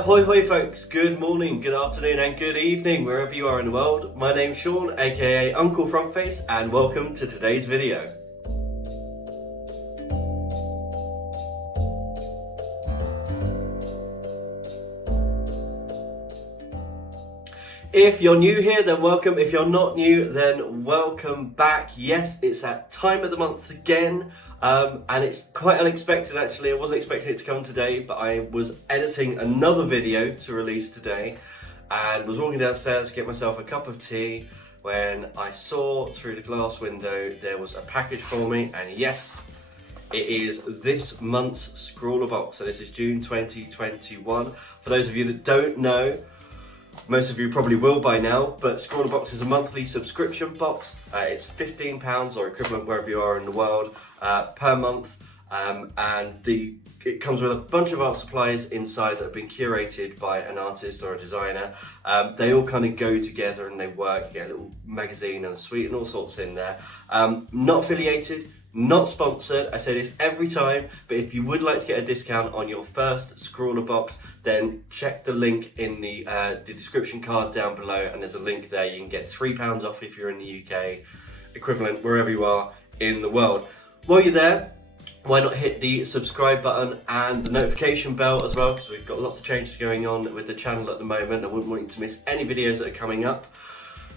Ahoy hoy folks, good morning, good afternoon and good evening wherever you are in the world. My name's Sean, aka Uncle Frontface, and welcome to today's video. If you're new here, then welcome. If you're not new, then welcome back. Yes, it's that time of the month again, and it's quite unexpected actually. I wasn't expecting it to come today, but I was editing another video to release today and was walking downstairs to get myself a cup of tea when I saw through the glass window there was a package for me, and yes, it is this month's ScrawlrBox. So this is June 2021. For those of you that don't know, most of you probably will by now, but ScrawlrBox is a monthly subscription box. It's £15 or equivalent wherever you are in the world per month, and it comes with a bunch of art supplies inside that have been curated by an artist or a designer. They all kind of go together and they work. You get a little magazine and a suite and all sorts in there. Not affiliated, not sponsored. I say this every time, but if you would like to get a discount on your first ScrawlrBox, then check the link in the description card down below, and there's a link there. You can get £3 off if you're in the UK, equivalent wherever you are in the world. While you're there, why not hit the subscribe button and the notification bell as well, because we've got lots of changes going on with the channel at the moment. I wouldn't want you to miss any videos that are coming up.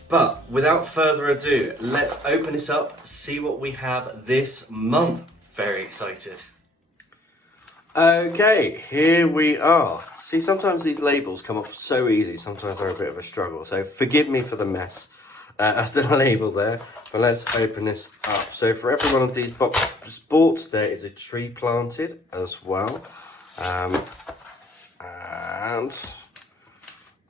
But without further ado, let's open this up, see what we have this month. Very excited. Okay, here we are. See, sometimes these labels come off so easy, sometimes they're a bit of a struggle. So forgive me for the mess of the label there, but let's open this up. So for every one of these boxes bought, there is a tree planted as well.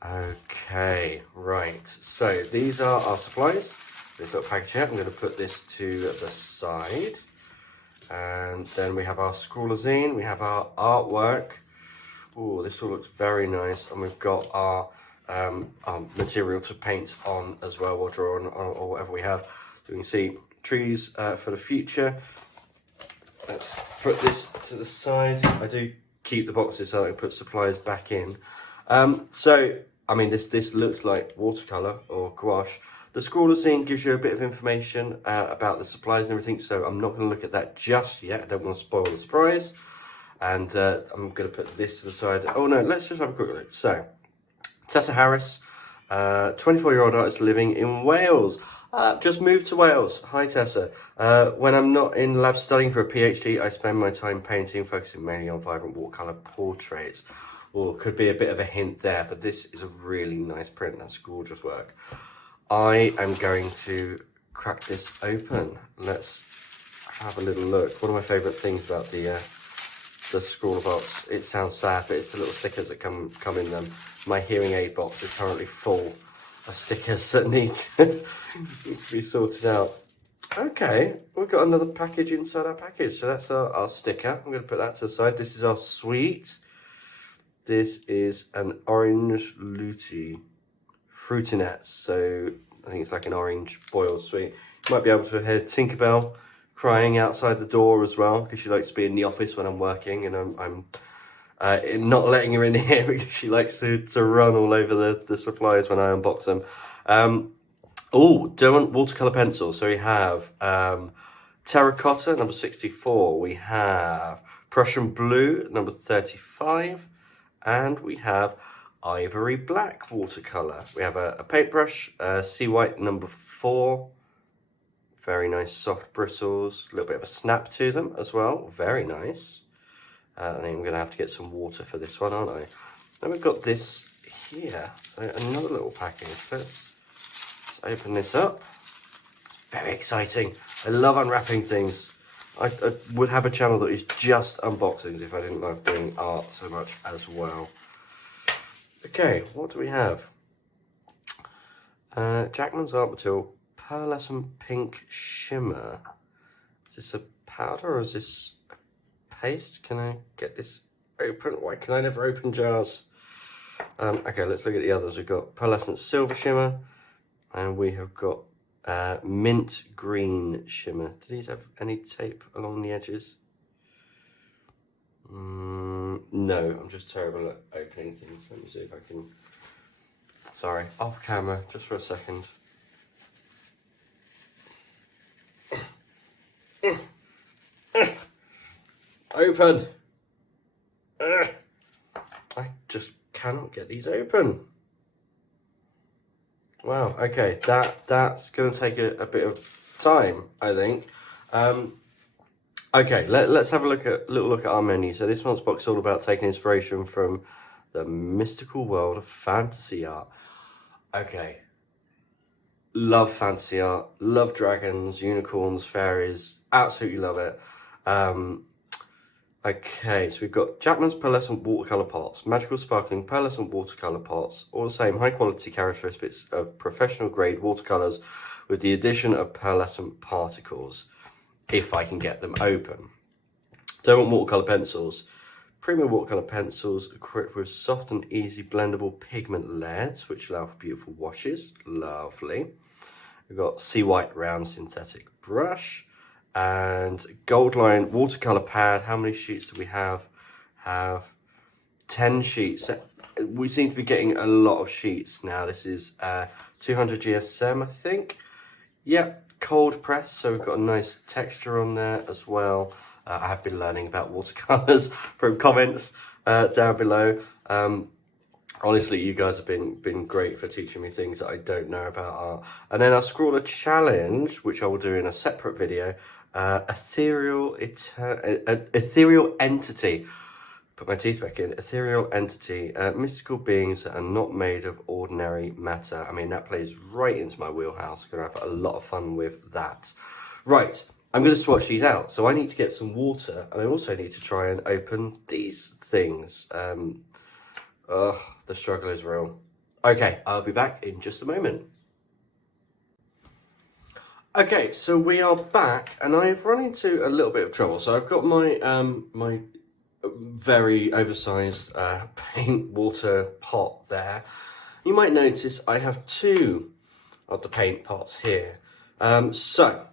Okay, right, so these are our supplies. This little package here, I'm going to put this to the side. And then we have our scrawlerzine, we have our artwork. Oh, this all looks very nice. And we've got our material to paint on as well, or draw on, or whatever we have. So you can see trees for the future. Let's put this to the side. I do keep the boxes so I can put supplies back in. So, I mean, this looks like watercolour or gouache. The scrawlerzine gives you a bit of information about the supplies and everything, so I'm not going to look at that just yet. I don't want to spoil the surprise. And I'm going to put this to the side. Oh no, let's just have a quick look. So, Tessa Harris, 24-year-old artist living in Wales. Just moved to Wales. Hi Tessa. When I'm not in lab studying for a PhD, I spend my time painting, focusing mainly on vibrant watercolour portraits. Well, could be a bit of a hint there, but this is a really nice print. That's gorgeous work. I am going to crack this open. Let's have a little look. One of my favourite things about the ScrawlrBox, it sounds sad, but it's the little stickers that come in them. My hearing aid box is currently full of stickers that need to be sorted out. Okay, we've got another package inside our package. So that's our sticker. I'm going to put that to the side. This is our suite. This is an orange luti fruitinet. So I think it's like an orange boiled sweet. You might be able to hear Tinkerbell crying outside the door as well, because she likes to be in the office when I'm working, and I'm not letting her in here because she likes to run all over the supplies when I unbox them. Oh, Derwent watercolour pencil. So we have terracotta, number 64. We have Prussian blue, number 35. And we have ivory black watercolour. We have a paintbrush, sea white, number 4. Very nice soft bristles, a little bit of a snap to them as well. Very nice. I think I'm going to have to get some water for this one, aren't I? Then we've got this here. So another little package. Let's open this up. Very exciting. I love unwrapping things. I would have a channel that is just unboxings if I didn't love doing art so much as well. Okay, what do we have? Jackman's Art Material, Pearlescent Pink Shimmer. Is this a powder or is this a paste? Can I get this open? Why can I never open jars? Okay, let's look at the others. We've got Pearlescent Silver Shimmer, and we have got mint green shimmer. Do these have any tape along the edges? No, I'm just terrible at opening things. Let me see if I can... Sorry, off camera, just for a second. Open! I just cannot get these open. Wow, okay, that's going to take a bit of time, I think. Okay, let's have a little look at our menu. So this month's box is all about taking inspiration from the mystical world of fantasy art. Okay, love fantasy art, love dragons, unicorns, fairies, absolutely love it. Okay, so we've got Jackman's pearlescent watercolour pots, magical sparkling pearlescent watercolour pots, all the same high quality characteristics of professional grade watercolours with the addition of pearlescent particles, if I can get them open. Don't want watercolour pencils. Premium watercolour pencils equipped with soft and easy blendable pigment leads, which allow for beautiful washes. Lovely. We've got sea white round synthetic brush and gold line watercolour pad. How many sheets do we have? Have 10 sheets. We seem to be getting a lot of sheets now. This is 200 GSM, I think. Yep, cold press, so we've got a nice texture on there as well. I have been learning about watercolours from comments down below. Honestly, you guys have been great for teaching me things that I don't know about art. And then our Scrawler challenge, which I will do in a separate video, ethereal entity. Put my teeth back in. Ethereal entity, mystical beings that are not made of ordinary matter. I mean, that plays right into my wheelhouse. I'm gonna have a lot of fun with that. Right, I'm gonna swatch these out. So I need to get some water, and I also need to try and open these things. The struggle is real. Okay, I'll be back in just a moment. Okay, so we are back, and I've run into a little bit of trouble. So I've got my my very oversized paint water pot there. You might notice I have two of the paint pots here. So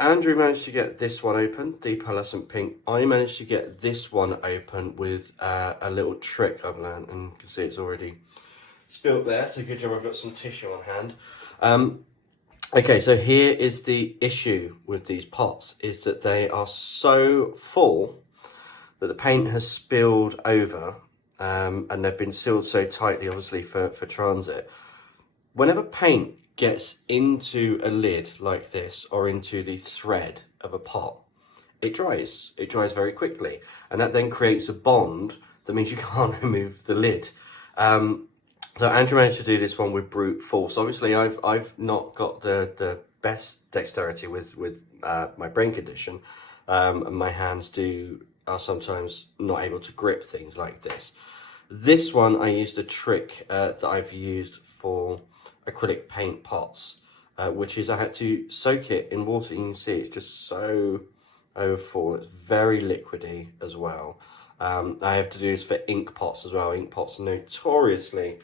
Andrew managed to get this one open, the pearlescent pink. I managed to get this one open with a little trick I've learned, and you can see it's already spilt there, so good job I've got some tissue on hand. Okay, so here is the issue with these pots, is that they are so full that the paint has spilled over, and they've been sealed so tightly, obviously, for transit. Whenever paint gets into a lid like this, or into the thread of a pot, it dries. It dries very quickly, and that then creates a bond that means you can't remove the lid. So Andrew managed to do this one with brute force. Obviously, I've not got the best dexterity with my brain condition, and my hands are sometimes not able to grip things like this. This one, I used a trick that I've used for acrylic paint pots, which is I had to soak it in water. You can see it's just so overfull. It's very liquidy as well. I have to do this for ink pots as well. Ink pots notoriously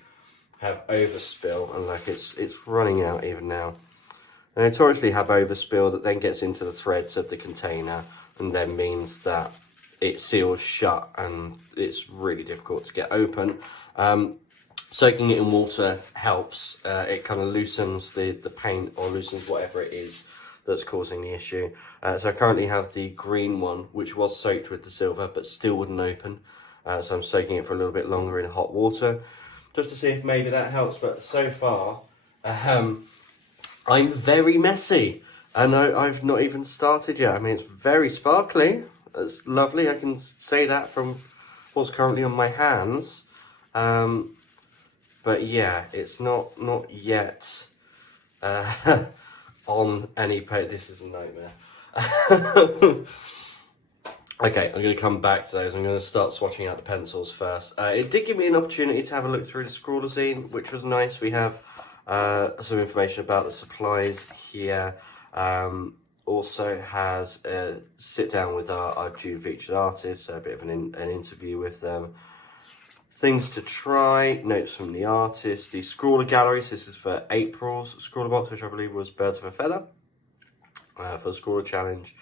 have overspill, and like it's running out even now. They notoriously have overspill that then gets into the threads of the container, and then means that it seals shut, and it's really difficult to get open. Soaking it in water helps. It kind of loosens the paint, or loosens whatever it is that's causing the issue. So I currently have the green one, which was soaked with the silver, but still wouldn't open. So I'm soaking it for a little bit longer in hot water, just to see if maybe that helps. But so far, I'm very messy, and I've not even started yet. I mean, it's very sparkly. It's lovely. I can say that from what's currently on my hands. But yeah, it's not yet on any page. This is a nightmare. Okay, I'm going to come back to those. I'm going to start swatching out the pencils first. It did give me an opportunity to have a look through the Scrawlzine, which was nice. We have some information about the supplies here. Also has a sit down with our June featured artists, so a bit of an interview with them. Things to try, notes from the artist, the Scrawler galleries. This is for April's ScrawlrBox, which I believe was Birds of a Feather for the Scrawler challenge.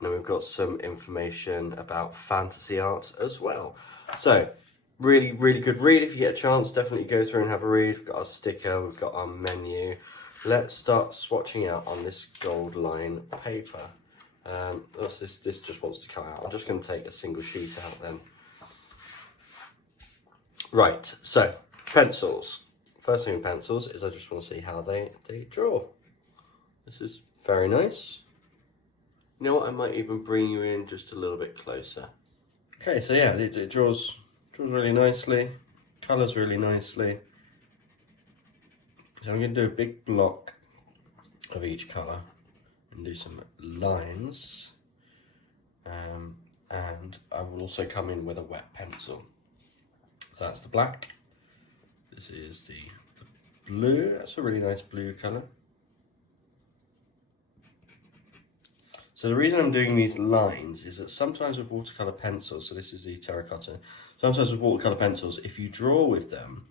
then we've got some information about fantasy art as well. So, really, really good read. If you get a chance, definitely go through and have a read. We've got our sticker, we've got our menu. Let's start swatching out on this gold line paper. This just wants to come out. I'm just going to take a single sheet out then. Right, so pencils. First thing with pencils is I just want to see how they draw. This is very nice. You know what, I might even bring you in just a little bit closer. Okay, so yeah, it draws really nicely, colours really nicely. So I'm going to do a big block of each colour and do some lines, and I will also come in with a wet pencil. So that's the black. This is the blue. That's a really nice blue colour. So the reason I'm doing these lines is that sometimes with watercolour pencils, so this is the terracotta, sometimes with watercolour pencils, if you draw with them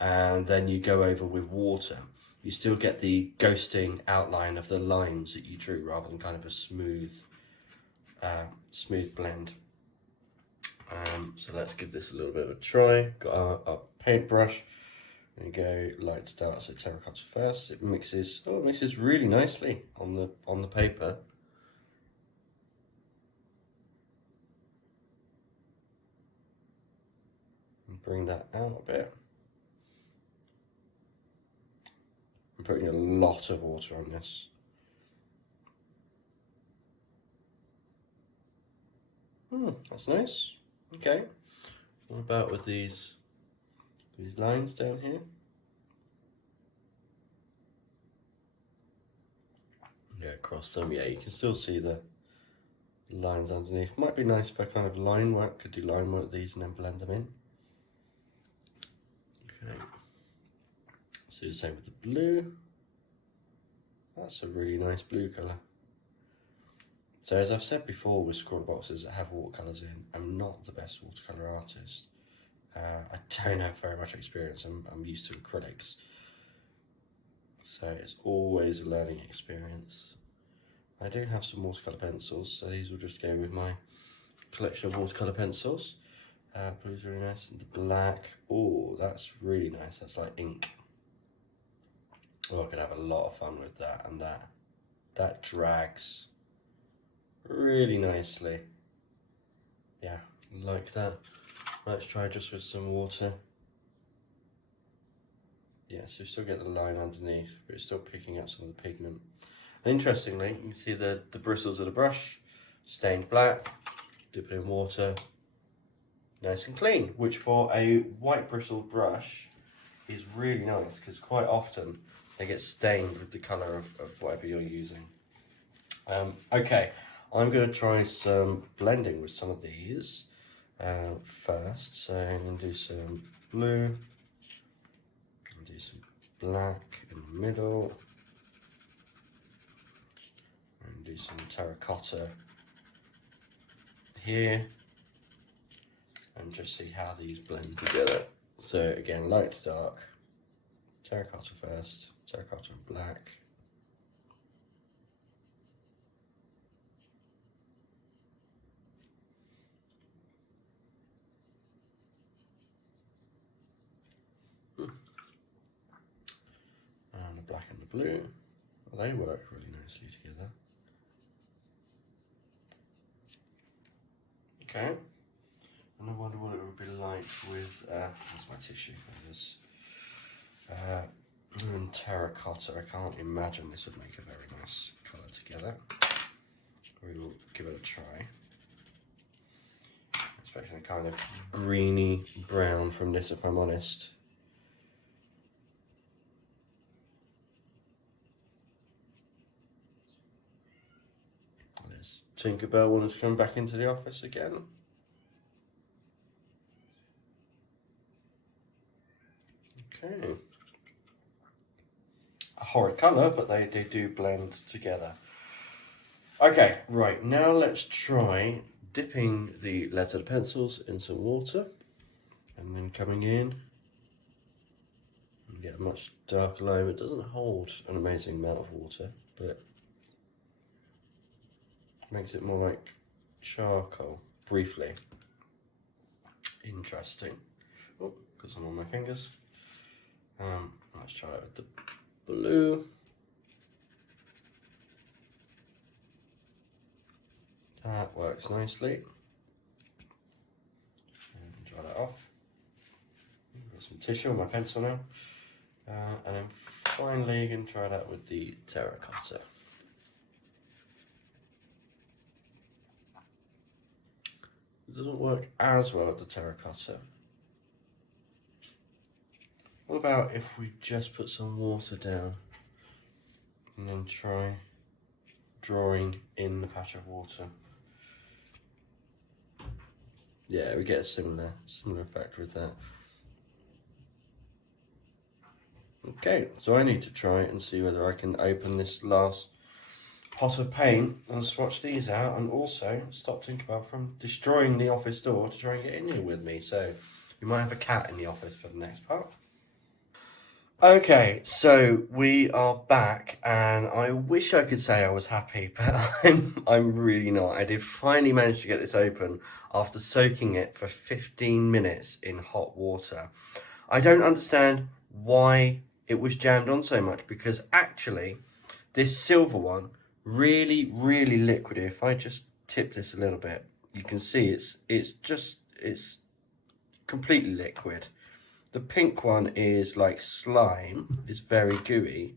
and then you go over with water, you still get the ghosting outline of the lines that you drew rather than kind of a smooth blend. So let's give this a little bit of a try. Got our paintbrush. There you go, light to dark, so terracotta first. It mixes really nicely on the paper. And bring that out a bit. I'm putting a lot of water on this. That's nice. Okay. What about with these lines down here? Yeah, across them. Yeah, you can still see the lines underneath. Might be nice if I kind of line work, could do line work with these and then blend them in. Okay. So the same with the blue. That's a really nice blue colour. So as I've said before with ScrawlrBoxes that have watercolours in, I'm not the best watercolour artist. I don't have very much experience, I'm used to acrylics. So it's always a learning experience. I do have some watercolour pencils, so these will just go with my collection of watercolour pencils. Blue's really nice, and the black, oh, that's really nice, that's like ink. Oh, I could have a lot of fun with that, and that drags really nicely. Yeah, like that. Let's try just with some water. Yeah, so you still get the line underneath, but it's still picking up some of the pigment. And interestingly, you can see the bristles of the brush, stained black, dip it in water, nice and clean, which for a white bristled brush is really nice, because quite often they get stained with the colour of whatever you're using. Okay, I'm going to try some blending with some of these first. So I'm going to do some blue, and do some black in the middle, and do some terracotta here, and just see how these blend together. So again, light to dark, terracotta first, terracotta and black. And the black and the blue, well, they work really nicely together. Okay, and I wonder what it would be like with, that's my tissue for this, blue and terracotta. I can't imagine this would make a very nice colour together. We will give it a try. Expecting a kind of greeny brown from this, if I'm honest. There's Tinkerbell one has come back into the office again. Okay. A horrid colour, but they do blend together. Okay, right, now let's try dipping the leads of the pencils in some water and then coming in and get a much darker line. It doesn't hold an amazing amount of water, but Makes it more like charcoal, briefly. Interesting. Oh, got some on my fingers. Let's try it with the blue. That works nicely. Dry that off. Got some tissue on my pencil now. And then finally you can try that with the terracotta. It doesn't work as well with the terracotta. What about if we just put some water down and then try drawing in the patch of water? Yeah, we get a similar effect with that. Okay, so I need to try it and see whether I can open this last pot of paint and swatch these out, and also stop Tinkerbell from destroying the office door to try and get in here with me. So we might have a cat in the office for the next part. Okay, so we are back, and I wish I could say I was happy, but I'm really not. I did finally manage to get this open after soaking it for 15 minutes in hot water. I don't understand why it was jammed on so much, because actually this silver one really liquidy. If I just tip this a little bit, you can see it's completely liquid. The pink one is like slime, it's very gooey,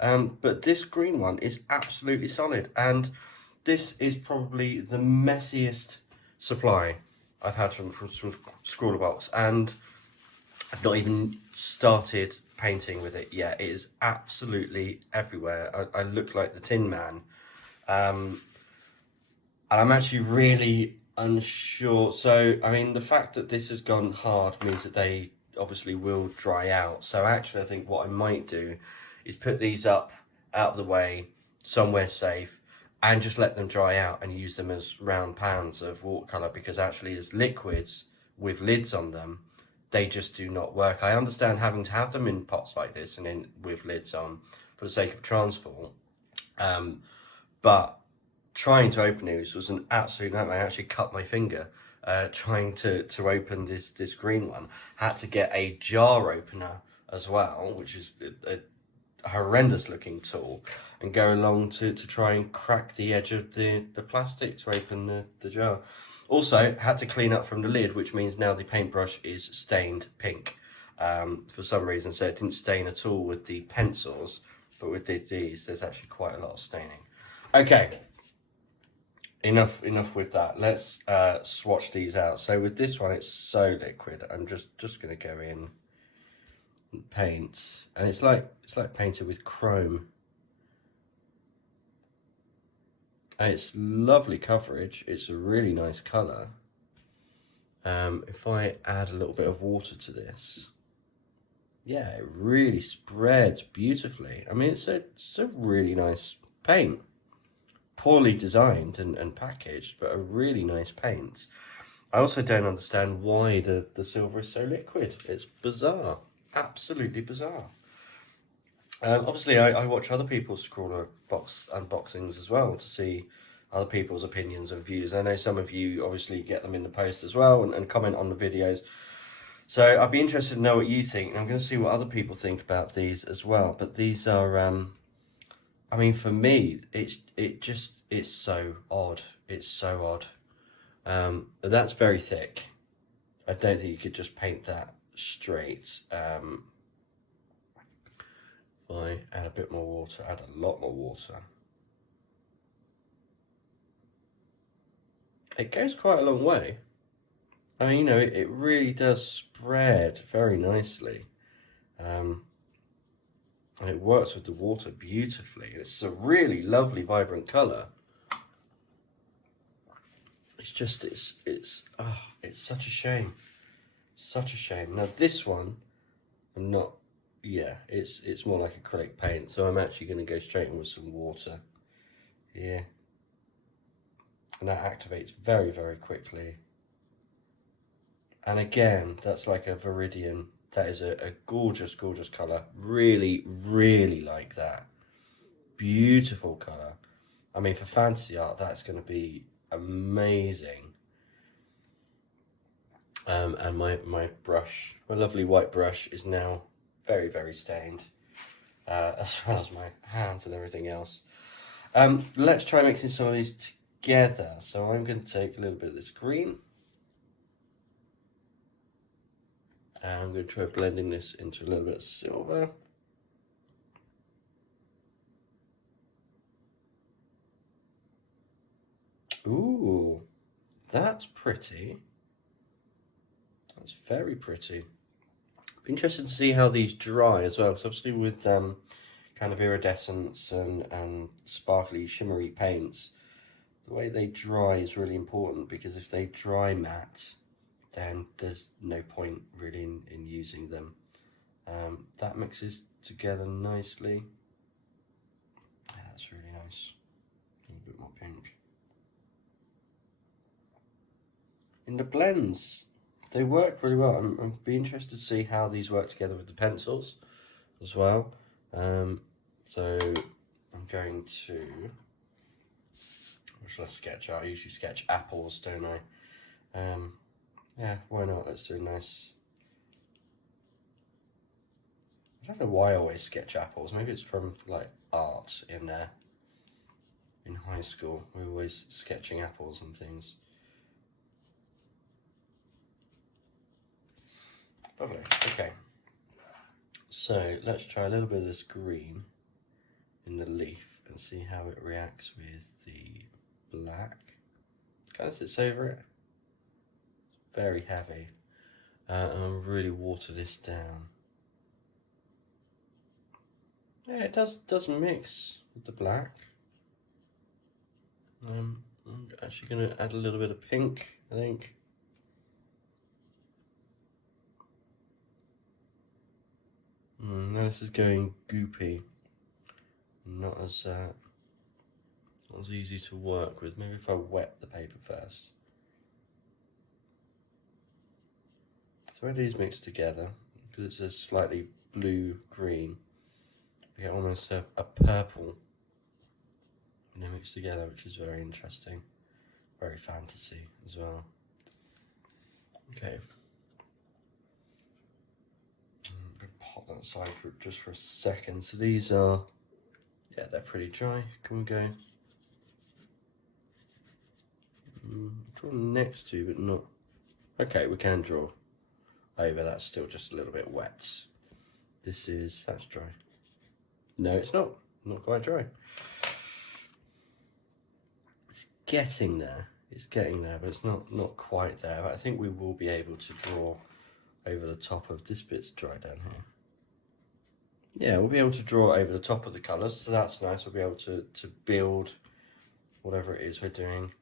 but this green one is absolutely solid, and this is probably the messiest supply I've had from ScrawlrBox, and I've not even started painting with it yet. It is absolutely everywhere. I look like the Tin Man. I'm actually really unsure. So, I mean, the fact that this has gone hard means that they obviously will dry out. So actually, I think what I might do is put these up out of the way, somewhere safe, and just let them dry out and use them as round pans of watercolour, because actually as liquids with lids on them, they just do not work. I understand having to have them in pots like this and then with lids on for the sake of transport, but trying to open these was an absolute nightmare. I actually cut my finger trying to open this green one. Had to get a jar opener as well, which is a horrendous looking tool, and go along to try and crack the edge of the plastic to open the jar. Also had to clean up from the lid, which means now the paintbrush is stained pink for some reason. So it didn't stain at all with the pencils, but with these there's actually quite a lot of staining. Okay, enough with that. Let's swatch these out. So with this one, it's so liquid. I'm just gonna go in and paint, and it's like painted with chrome. And it's lovely coverage. It's a really nice colour. If I add a little bit of water to this, yeah, it really spreads beautifully. I mean, it's a really nice paint. Poorly designed and packaged, but a really nice paint. I also don't understand why the silver is so liquid. It's bizarre, absolutely bizarre. Obviously, I watch other people's ScrawlrBox unboxings as well to see other people's opinions and views. I know some of you obviously get them in the post as well and comment on the videos. So I'd be interested to know what you think, and I'm going to see what other people think about these as well. But these are, I mean, for me, it's so odd. It's so odd. That's very thick. I don't think you could just paint that straight. I add a bit more water, add a lot more water. It goes quite a long way. I mean, you know, it really does spread very nicely. And it works with the water beautifully. It's a really lovely, vibrant colour. It's just, it's such a shame. Such a shame. Now this one, I'm not, yeah, it's more like acrylic paint, so I'm actually going to go straight in with some water here, and that activates very quickly. And again, that's like a Viridian. That is a gorgeous colour. Really like that. Beautiful colour. I mean, for fantasy art, that's going to be amazing. And my brush, my lovely white brush, is now very, very stained, as well as my hands and everything else. Let's try mixing some of these together. So I'm going to take a little bit of this green, and I'm going to try blending this into a little bit of silver. Ooh, that's pretty. That's very pretty. Be interested to see how these dry as well, because obviously with kind of iridescence and sparkly, shimmery paints, the way they dry is really important, because if they dry matte, then there's no point really in using them. That mixes together nicely. Yeah, that's really nice. A little bit more pink. In the blends, they work really well. I'm be interested to see how these work together with the pencils as well. So I'm going to, what shall I sketch out? I usually sketch apples, don't I? Yeah, why not? Let's do a nice, I don't know why I always sketch apples. Maybe it's from like art in high school. We were always sketching apples and things. Lovely. Okay. So let's try a little bit of this green in the leaf and see how it reacts with the black. Kind of sits over it. It's very heavy. And I'll really water this down. Yeah, it does mix with the black. I'm actually going to add a little bit of pink, I think. Now this is going goopy, not as easy to work with. Maybe if I wet the paper first. So when these mix together, because it's a slightly blue-green, we get almost a purple when they mix together, which is very interesting, very fantasy as well. Okay. Pop that aside for just for a second. So these are, yeah, they're pretty dry. Can we go draw next to, but not, okay, we can draw over. That's still just a little bit wet. That's dry. No, it's not quite dry. It's getting there, but it's not quite there. But I think we will be able to draw over the top of this. Bit's dry down here. Yeah, we'll be able to draw over the top of the colours, so that's nice. We'll be able to build whatever it is we're doing.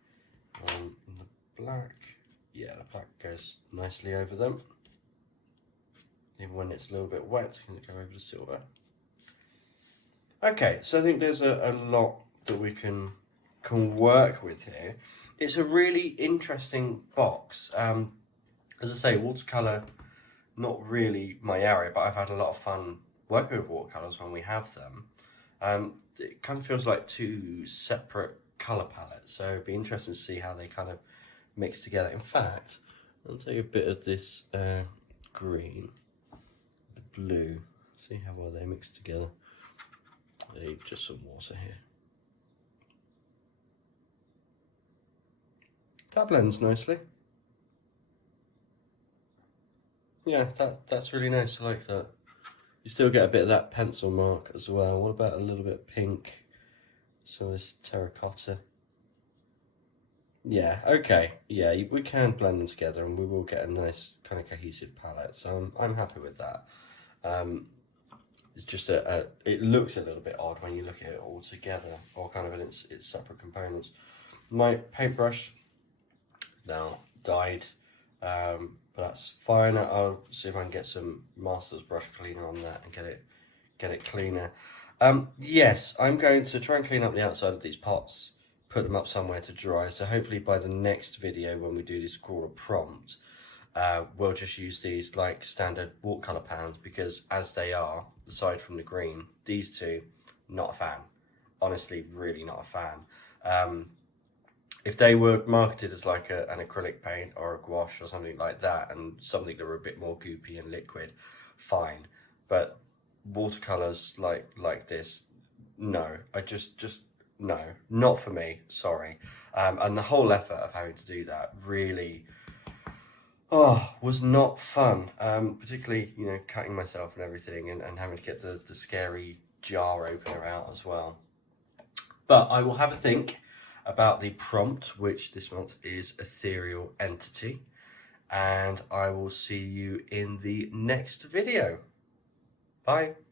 The black, yeah, the black goes nicely over them. Even when it's a little bit wet, it's going to go over the silver. Okay, so I think there's a lot that we can work with here. It's a really interesting box. As I say, watercolour, not really my area, but I've had a lot of fun working with watercolours when we have them. It kind of feels like two separate colour palettes, so it'd be interesting to see how they kind of mix together. In fact, I'll take a bit of this green, the blue, see how well they mix together. I need just some water here. That blends nicely. Yeah, that's really nice. I like that. You still get a bit of that pencil mark as well. What about a little bit of pink? So this terracotta. Yeah, okay. Yeah, we can blend them together and we will get a nice kind of cohesive palette. So I'm happy with that. It's just it looks a little bit odd when you look at it all together, or kind of in its separate components. My paintbrush is now dyed, but that's fine. I'll see if I can get some Masters brush cleaner on that and get it cleaner. Yes, I'm going to try and clean up the outside of these pots, put them up somewhere to dry. So hopefully by the next video, when we do this scrawler prompt, we'll just use these like standard watercolor pans, because as they are, aside from the green, these two, not a fan honestly really not a fan. If they were marketed as like an acrylic paint or a gouache or something like that, and something that were a bit more goopy and liquid, fine. But watercolors like this, no, I just no, not for me. Sorry. And the whole effort of having to do that really, was not fun. Particularly, you know, cutting myself and everything, and having to get the scary jar opener out as well. But I will have a think about the prompt, which this month is Ethereal Entity, and I will see you in the next video. Bye.